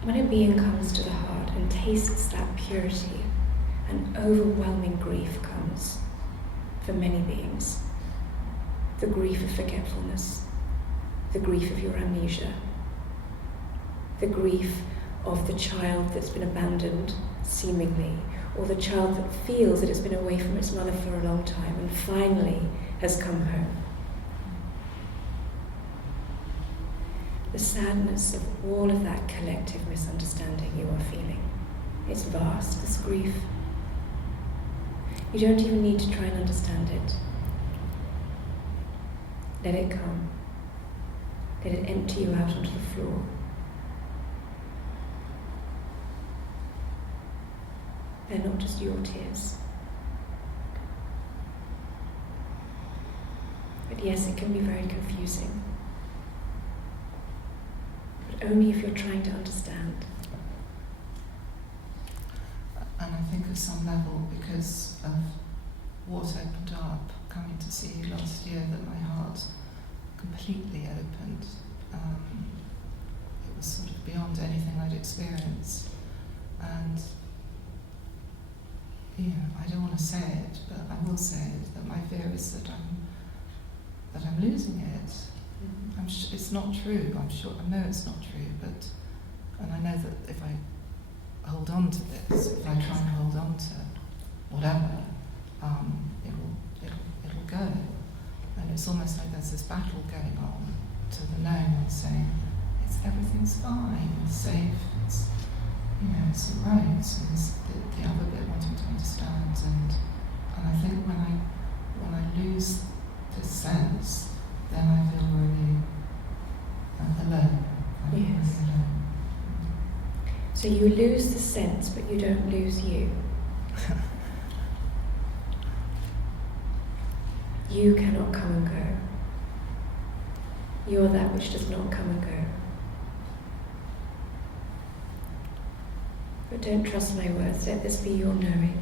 when a being comes to the heart and tastes that purity, an overwhelming grief comes for many beings. The grief of forgetfulness, the grief of your amnesia, the grief of the child that's been abandoned, seemingly, or the child that feels that it's been away from its mother for a long time and finally has come home. The sadness of all of that collective misunderstanding you are feeling. It's vast, this grief. You don't even need to try and understand it. Let it come. Let it empty you out onto the floor. They're not just your tears. But yes, it can be very confusing. But only if you're trying to understand. And I think at some level, because of what opened up, coming to see you last year, that my heart completely opened. It was sort of beyond anything I'd experienced. And, you know, I don't want to say it, but I will say it, that my fear is that I'm losing it. Mm-hmm. It's not true, I'm sure, I know it's not true, but, and I know that if I hold on to this, if I try and hold on to whatever, it'll go. And it's almost like there's this battle going on to the known, saying, everything's fine, it's safe, it's, you know, it's all right. And it's the other bit wanting to understand, and I think when I lose this sense, then I feel really alone. Yes. Really alone. So you lose the sense, but you don't lose you. You cannot come and go. You are that which does not come and go. But don't trust my words, let this be your knowing.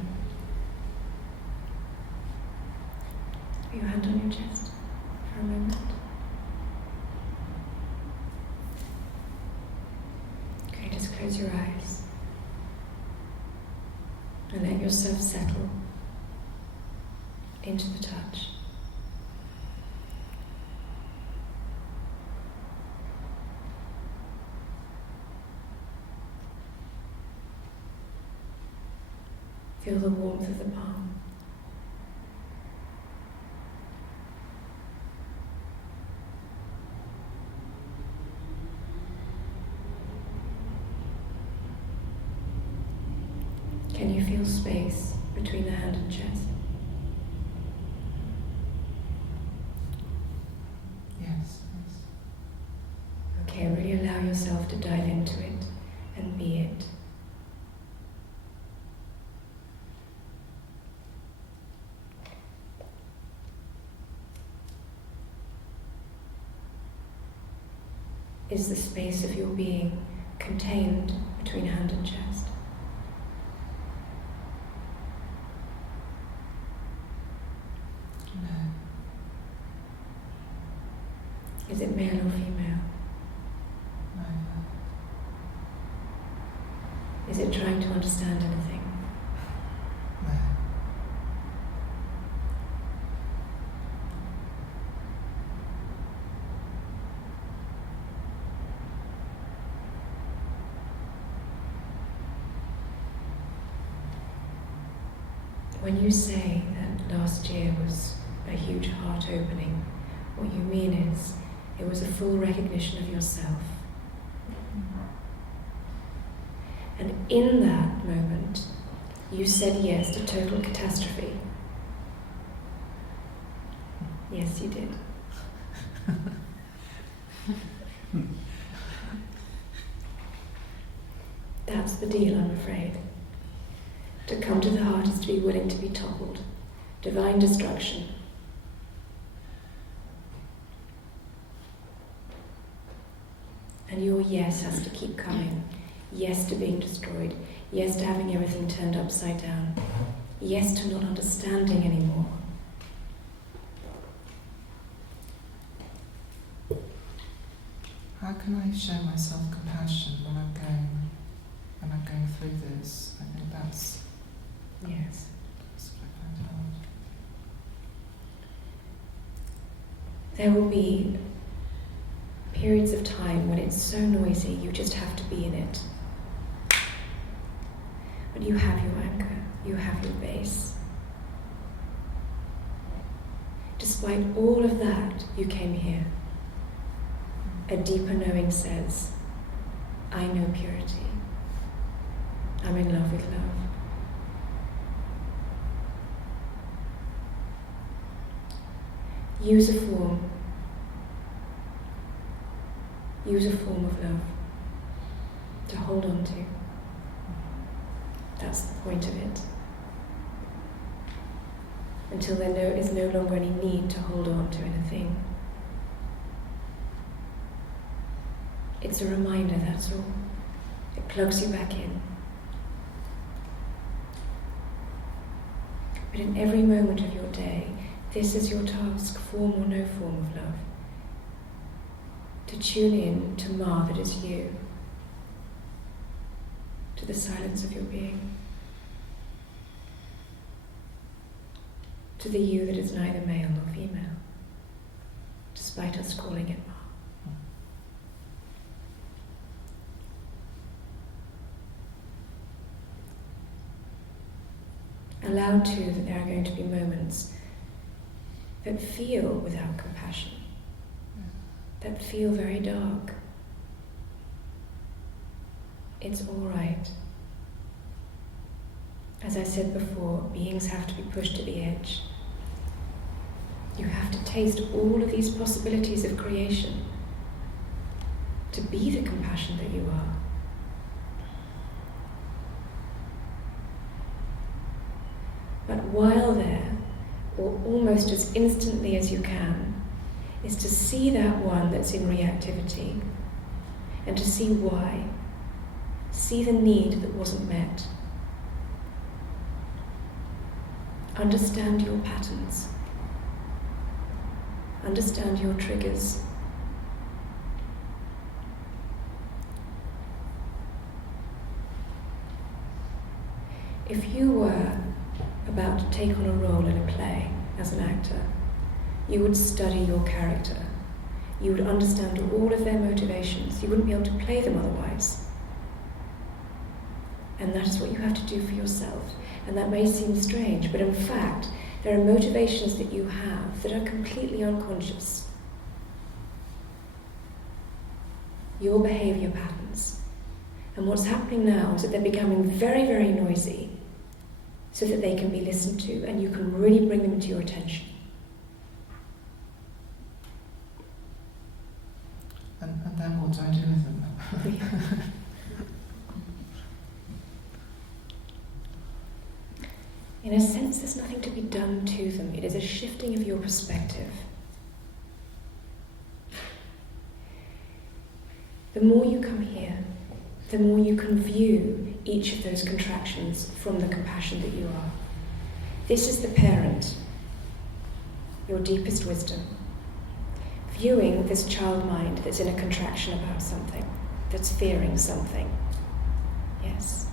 Put your hand on your chest for a moment. Okay, just close your eyes. And let yourself settle into the touch. Feel the warmth of the palm. Can you feel space between the hand and chest? Yes. Okay, really allow yourself to dive into it and be it. Is the space of your being contained between hand and chest? No. Is it male or female? Neither. Is it trying to understand anything? No. When you say that last year was a huge heart opening, what you mean is it was a full recognition of yourself. And in that moment, you said yes to total catastrophe. Yes, you did. That's the deal, I'm afraid. To come to the heart is to be willing to be toppled. Divine destruction. And your yes has to keep coming. Yes to being destroyed. Yes to having everything turned upside down. Yes to not understanding anymore. How can I show myself compassion when I'm going through this? I think that's Yes. what I found out. There will be periods of time when it's so noisy you just have to be in it. But you have your anchor, you have your base. Despite all of that, you came here. A deeper knowing says, I know purity. I'm in love with love. Use a form. Use a form of love to hold on to. That's the point of it. until there is no longer any need to hold on to anything. It's a reminder, that's all. It plugs you back in. But in every moment of your day, this is your task, form or no form of love. To tune in to Ma that is you, to the silence of your being, to the you that is neither male nor female, despite us calling it Ma. Allow too that there are going to be moments that feel without compassion, that feel very dark. It's all right. As I said before, beings have to be pushed to the edge. You have to taste all of these possibilities of creation to be the compassion that you are. But while there, or almost as instantly as you can, is to see that one that's in reactivity and to see why. See the need that wasn't met. Understand your patterns. Understand your triggers. If you were about to take on a role in a play as an actor, you would study your character. You would understand all of their motivations. You wouldn't be able to play them otherwise. And that is what you have to do for yourself. And that may seem strange, but in fact, there are motivations that you have that are completely unconscious. Your behavior patterns. And what's happening now is that they're becoming very, very noisy so that they can be listened to and you can really bring them into your attention. And then what do I do with them? In a sense, there's nothing to be done to them. It is a shifting of your perspective. The more you come here, the more you can view each of those contractions from the compassion that you are. This is the parent, your deepest wisdom, viewing this child mind that's in a contraction about something, that's fearing something. Yes.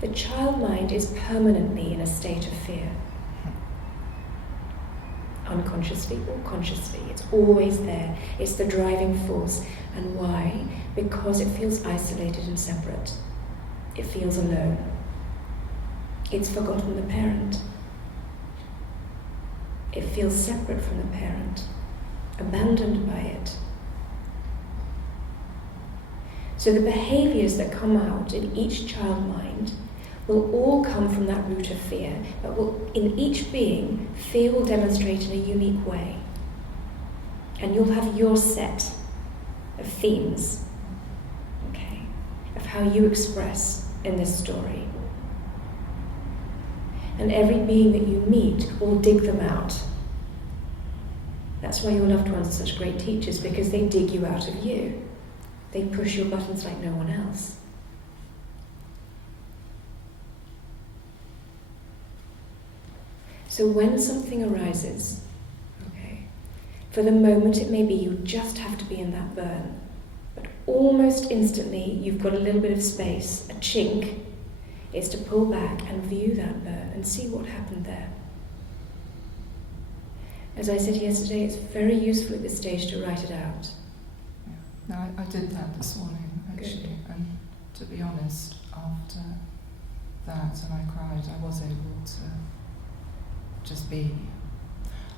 The child mind is permanently in a state of fear. Unconsciously or consciously, it's always there. It's the driving force. And why? Because it feels isolated and separate. It feels alone. It's forgotten the parent. It feels separate from the parent, abandoned by it. So the behaviors that come out in each child mind will all come from that root of fear, but will, in each being, fear will demonstrate in a unique way. And you'll have your set of themes, okay, of how you express in this story. And every being that you meet will dig them out. That's why your loved ones are such great teachers, because they dig you out of you. They push your buttons like no one else. So when something arises, okay, for the moment it may be you just have to be in that burn, but almost instantly you've got a little bit of space, a chink, is to pull back and view that burn and see what happened there. As I said yesterday, it's very useful at this stage to write it out. No, I did that this morning, actually. Good. And to be honest, after that, and I cried, I was able to just be.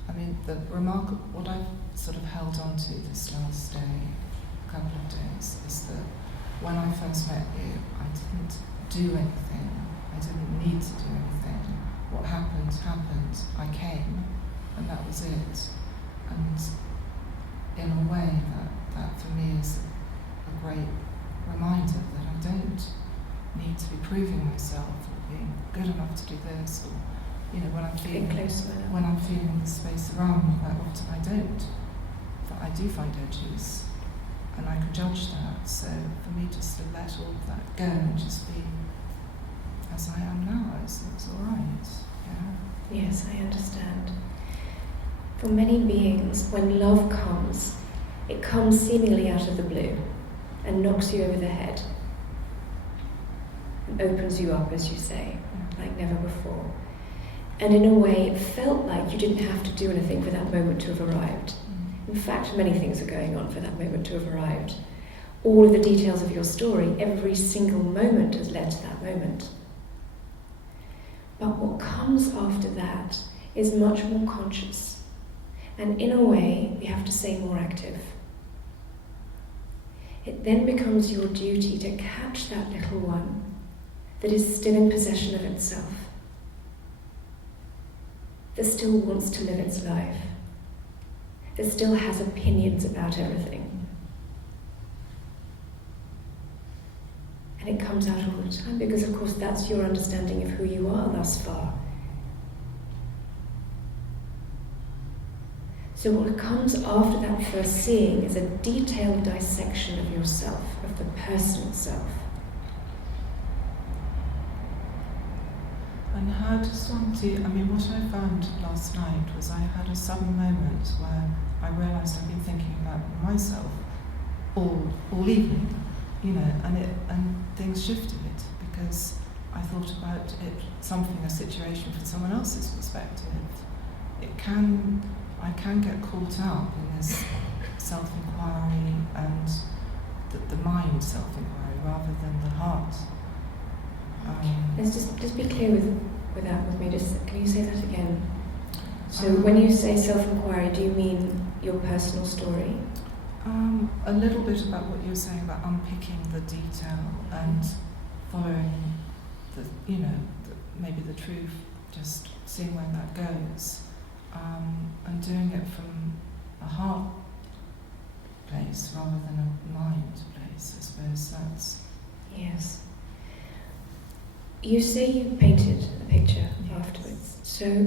I mean, what I've sort of held on to this last day, a couple of days, is that when I first met you, I didn't do anything. I didn't need to do anything. What happened, happened. I came, and that was it. And in a way, that for me is a great reminder that I don't need to be proving myself or being good enough to do this or when I'm feeling Get closer. when I'm feeling the space around me. Quite often I don't, but I do find edges, and I can judge that. So for me just to let all of that go and just be as I am now, it's all right. Yeah. Yes, I understand. For many beings, when love comes, it comes seemingly out of the blue and knocks you over the head and opens you up, as you say, like never before. And in a way, it felt like you didn't have to do anything for that moment to have arrived. In fact, many things are going on for that moment to have arrived. All of the details of your story, every single moment has led to that moment. But what comes after that is much more conscious. And in a way, we have to say more active. It then becomes your duty to catch that little one that is still in possession of itself, that still wants to live its life, that still has opinions about everything. And it comes out all the time because, of course, that's your understanding of who you are thus far. So what comes after that first seeing is a detailed dissection of yourself, of the personal self. And how does one do, what I found last night was I had a sudden moment where I realised I've been thinking about myself all evening, and things shifted because I thought about a situation from someone else's perspective. I can get caught up in this self-inquiry and the mind self-inquiry rather than the heart. Let's just be clear with that with me. Can you say that again? So when you say self-inquiry, do you mean your personal story? A little bit about what you were saying about unpicking the detail and following maybe the truth, just seeing where that goes, and doing it from a heart place rather than a mind place. I suppose that's... Yes. You say you painted a picture afterwards, so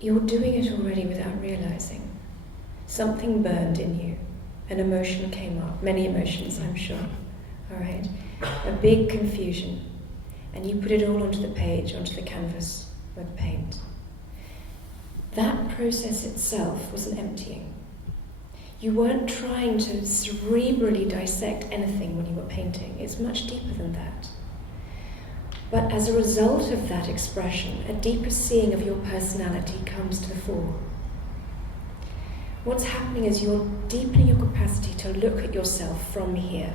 you're doing it already without realising. Something burned in you, an emotion came up, many emotions I'm sure, all right, a big confusion, and you put it all onto the page, onto the canvas with paint. That process itself was an emptying. You weren't trying to cerebrally dissect anything when you were painting. It's much deeper than that. But as a result of that expression, a deeper seeing of your personality comes to the fore. What's happening is you're deepening your capacity to look at yourself from here.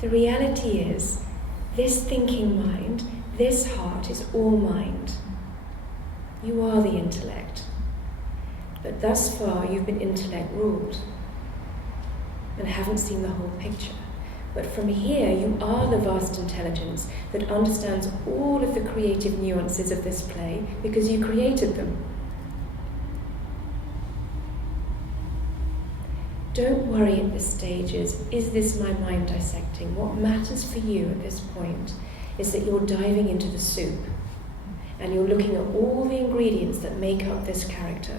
The reality is, this thinking mind, this heart is all mind. You are the intellect. But thus far you've been intellect ruled and haven't seen the whole picture. But from here you are the vast intelligence that understands all of the creative nuances of this play because you created them. Don't worry at this stage is this my mind dissecting? What matters for you at this point is that you're diving into the soup and you're looking at all the ingredients that make up this character.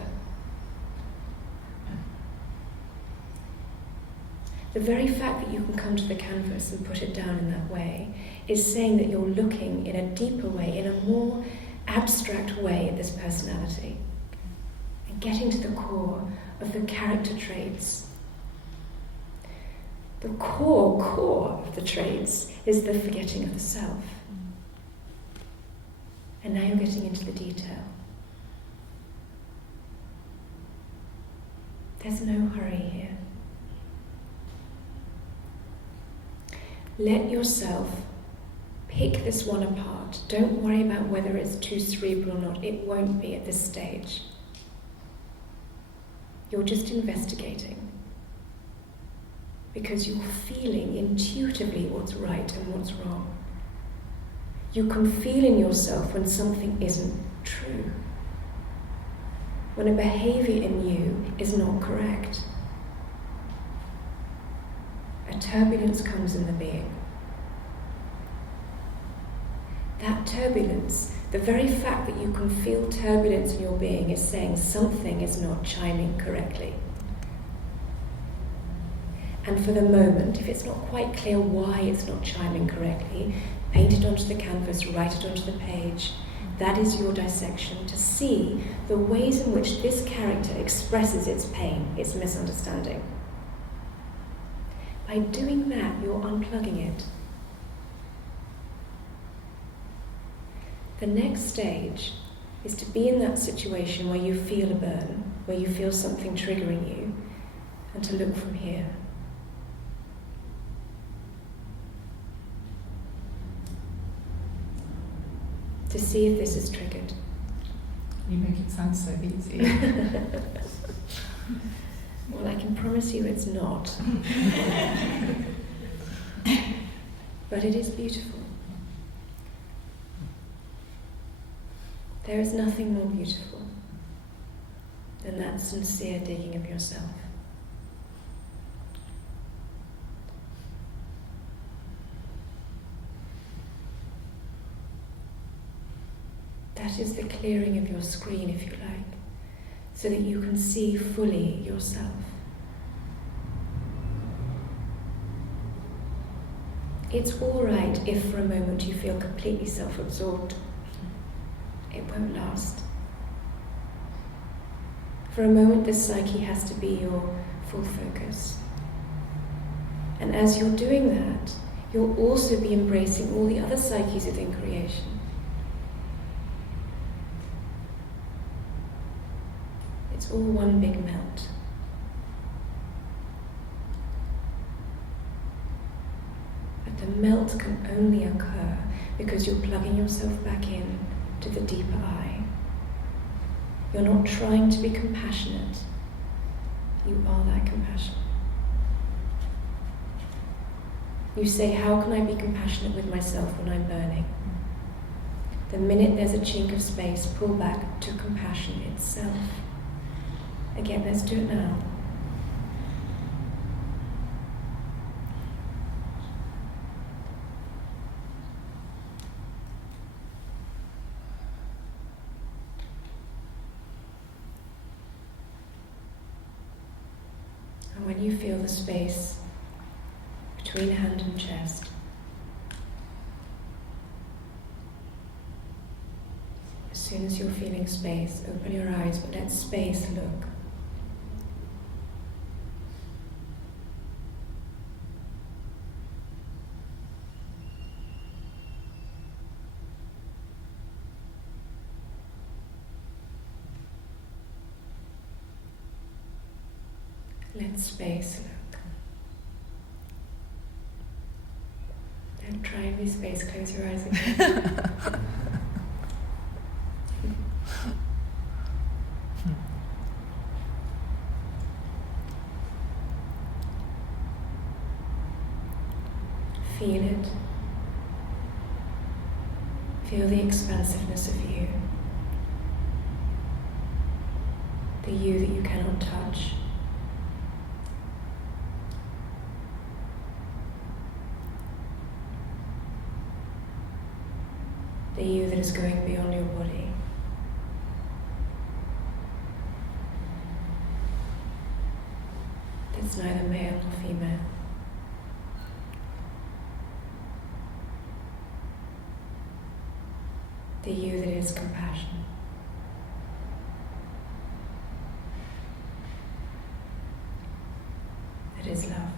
The very fact that you can come to the canvas and put it down in that way is saying that you're looking in a deeper way, in a more abstract way at this personality and getting to the core of the character traits. The core of the traits is the forgetting of the self. And now you're getting into the detail. There's no hurry here. Let yourself pick this one apart. Don't worry about whether it's too cerebral or not. It won't be at this stage. You're just investigating. Because you're feeling intuitively what's right and what's wrong. You can feel in yourself when something isn't true. When a behavior in you is not correct. A turbulence comes in the being. That turbulence, the very fact that you can feel turbulence in your being, is saying something is not chiming correctly. And for the moment, if it's not quite clear why it's not chiming correctly, paint it onto the canvas, write it onto the page. That is your dissection, to see the ways in which this character expresses its pain, its misunderstanding. By doing that, you're unplugging it. The next stage is to be in that situation where you feel a burn, where you feel something triggering you, and to look from here. To see if this is triggered. You make it sound so easy. Well, I can promise you it's not. But it is beautiful. There is nothing more beautiful than that sincere digging of yourself. That is the clearing of your screen, if you like, so that you can see fully yourself. It's all right if for a moment you feel completely self-absorbed. It won't last. For a moment, this psyche has to be your full focus. And as you're doing that, you'll also be embracing all the other psyches within creation. It's all one big melt. But the melt can only occur because you're plugging yourself back in to the deeper I. You're not trying to be compassionate. You are that compassion. You say, how can I be compassionate with myself when I'm burning? The minute there's a chink of space, pull back to compassion itself. Again, let's do it now. And when you feel the space between hand and chest, as soon as you're feeling space, open your eyes, but let space look. Let space look. Don't try and be space, close your eyes again. Feel it. Feel the expansiveness of you. The you that you cannot touch. The you that is going beyond your body. It's neither male nor female. The you that is compassion. That is love.